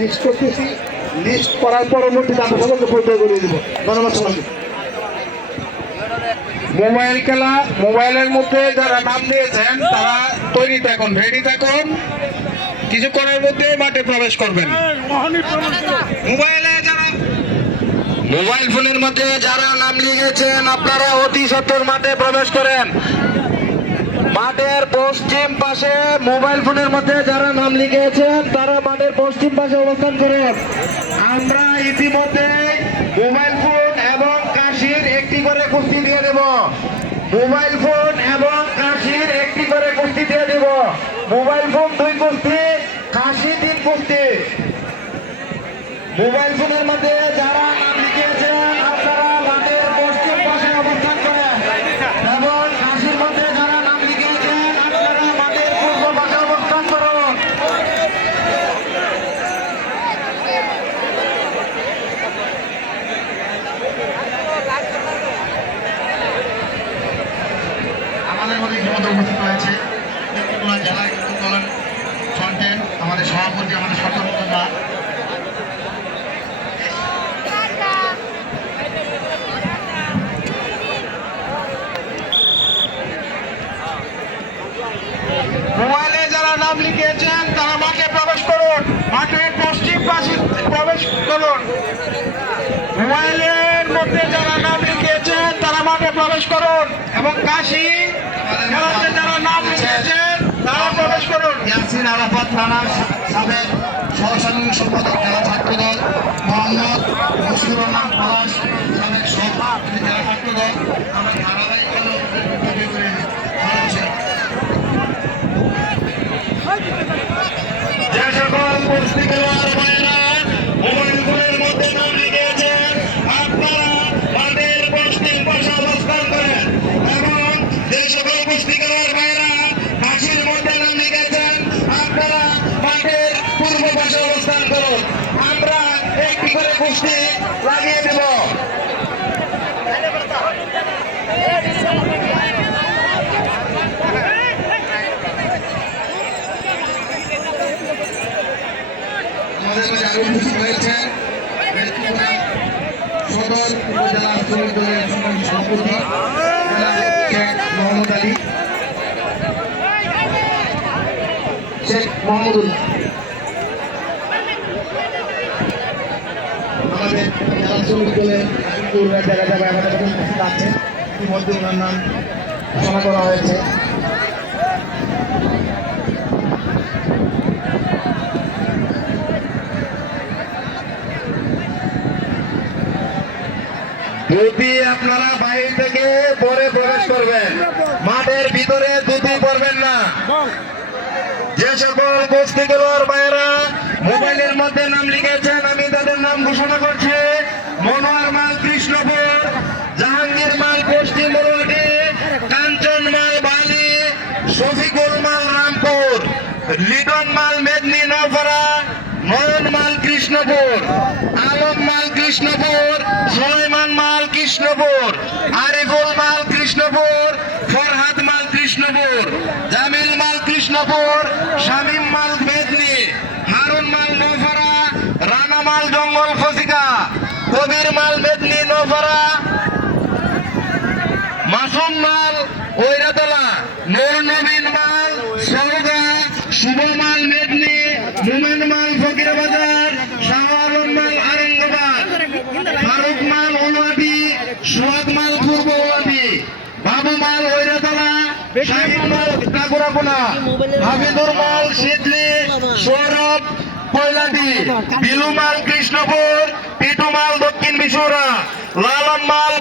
List করতেছি, list করার পরবর্তীতে আমরা সকলকে পরিচয় করে দিব। ধন্যবাদ সবাইকে। মোবাইল খেলা, মোবাইলের মধ্যে যারা নাম দিয়েছেন তারা তৈরি থাকুন, রেডি থাকুন। কিছুক্ষণের মধ্যে মাঠে প্রবেশ করবেন। মোবাইল ফোনের মধ্যে যারা নাম লিখেছেন আপনারা অতি সত্বর মাঠে প্রবেশ করেন। মাঠের পশ্চিম পাশে মোবাইল ফোনের মধ্যে যারা নাম লিখেছেন তারা মাঠের পশ্চিম পাশে অবস্থান করুন। আমরা ইতিমধ্যে মোবাইল ফোন এবং কাশির একটি করে কুস্তি দিয়ে দেব। মোবাইল ফোন এবং কাশির একটি করে কুস্তি দিয়ে দেব। মোবাইল ফোন 2 কুস্তি, কাশি 3 কুস্তি। মোবাইল ফোনের মধ্যে যারা নাম লিখেছেন আপনারা মাঠের পশ্চিম পাশে অবস্থান করেন এবং কাশির মধ্যে যারা নাম লিখেছেন আপনারা মাঠের পূর্ব পাশে অবস্থান করুন। আমাদের মধ্যে ইতিমধ্যে উপস্থিত হয়েছে নেত্রকোনা জেলা ক্রিকেট দলের ফ্রন্টেন আমাদের সভাপতি, আমাদের সরকার মোবাইলে যারা নাম লিখিয়েছেন তারা মাঠে প্রবেশ করুন। মাঠের পশ্চিম পাশে প্রবেশ করুন। মোবাইলের মধ্যে যারা নাম লিখিয়েছেন তারা মাঠে প্রবেশ করুন এবং কাশি খেলাতে যারা নাম লিখিয়েছেন তারা প্রবেশ করুন। ইয়াসিন আরাফাত থানার সাবেক সহসাংগঠনিক সম্পাদক জেলা ছাত্রদল, মোহাম্মদ মুশফিকুর রহমান পলাশ সাবেক সভাপতি জেলা ছাত্রদল। আমরা ধারাবাহিকভাবে যে সকল কুস্তি খেলোয়াড় ভাইয়েরা মোবাইল ফোনের মধ্যে নাম লিখিয়েছেন আপনারা মাঠের পশ্চিম পাশে অবস্থান করেন এবং যে সকল কুস্তি খেলোয়াড় ভাইয়েরা কাশির মধ্যে নাম লিখেছেন আপনারা মাঠের পূর্ব পাশে অবস্থান করুন। আমরা একটি করে কুস্তি লাগিয়ে দেব। আমাদের মাঝে আরো উপস্থিত হয়েছে নেত্রকোনা সদর উপজেলা শ্রমিক দলের সম্মানিত সভাপতি শেখ মোহাম্মদ আলী, শেখ মোহাম্মদুল্লাহ। আমাদের জেলা শ্রমিক দলের জায়গা জায়গায় আমাদের কাছে উপস্থিত আছে, ইতিমধ্যে ওনার নাম ঘোষণা করা হয়েছে। যদি আপনারা বাইরে থেকে পরে প্রবেশ করবেন, মাঠের ভিতরে দুটি করবেন না। যে সকল কুস্তি খেলোয়াড় ভাইয়েরা মোবাইলের মধ্যে নাম লিখেছেন আমি তাদের নাম ঘোষণা করছি। মনোয়ার মাল কৃষ্ণপুর, জাহাঙ্গীর মাল পশ্চিম বড়ুয়াটি, কাঞ্চন মাল বালি, শফিকুল মাল রামপুর, লিটন মাল মেদিনী নওপাড়া, নয়ন মাল কৃষ্ণপুর, আলম মাল কৃষ্ণপুর, সুলাইমান মাল কৃষ্ণপুর, আরিফুল মাল কৃষ্ণপুর, ফরহাদ মাল কৃষ্ণপুর, জামিল মাল কৃষ্ণপুর, শামীম মাল মেদিনী, হারুন মাল নওপাড়া, রানা মাল জঙ্গল ফসিকা, কবির মাল মেদিনী নওপাড়া, মাসুম মাল ওইরাতলা, নূর নবীন মাল সৌদা, শুভ মাল মেদিনী, মোমেন মাল ফকির বাজার, শাহ আলম মাল আরঙ্গাবাদ, ফারুক মাল ওলাবি, সুয়াদ মাল পূর্ব ওলাবি, বাবু মাল ওইরাতলা, শাহিদ মাল ঠাকুরাপোনা, হাবিদুর মাল সিদ্ধি, সৌরভ কৈলাটি, বিলু মাল কৃষ্ণপুর, পিটু মাল দক্ষিণ বিশুরা, লালন মাল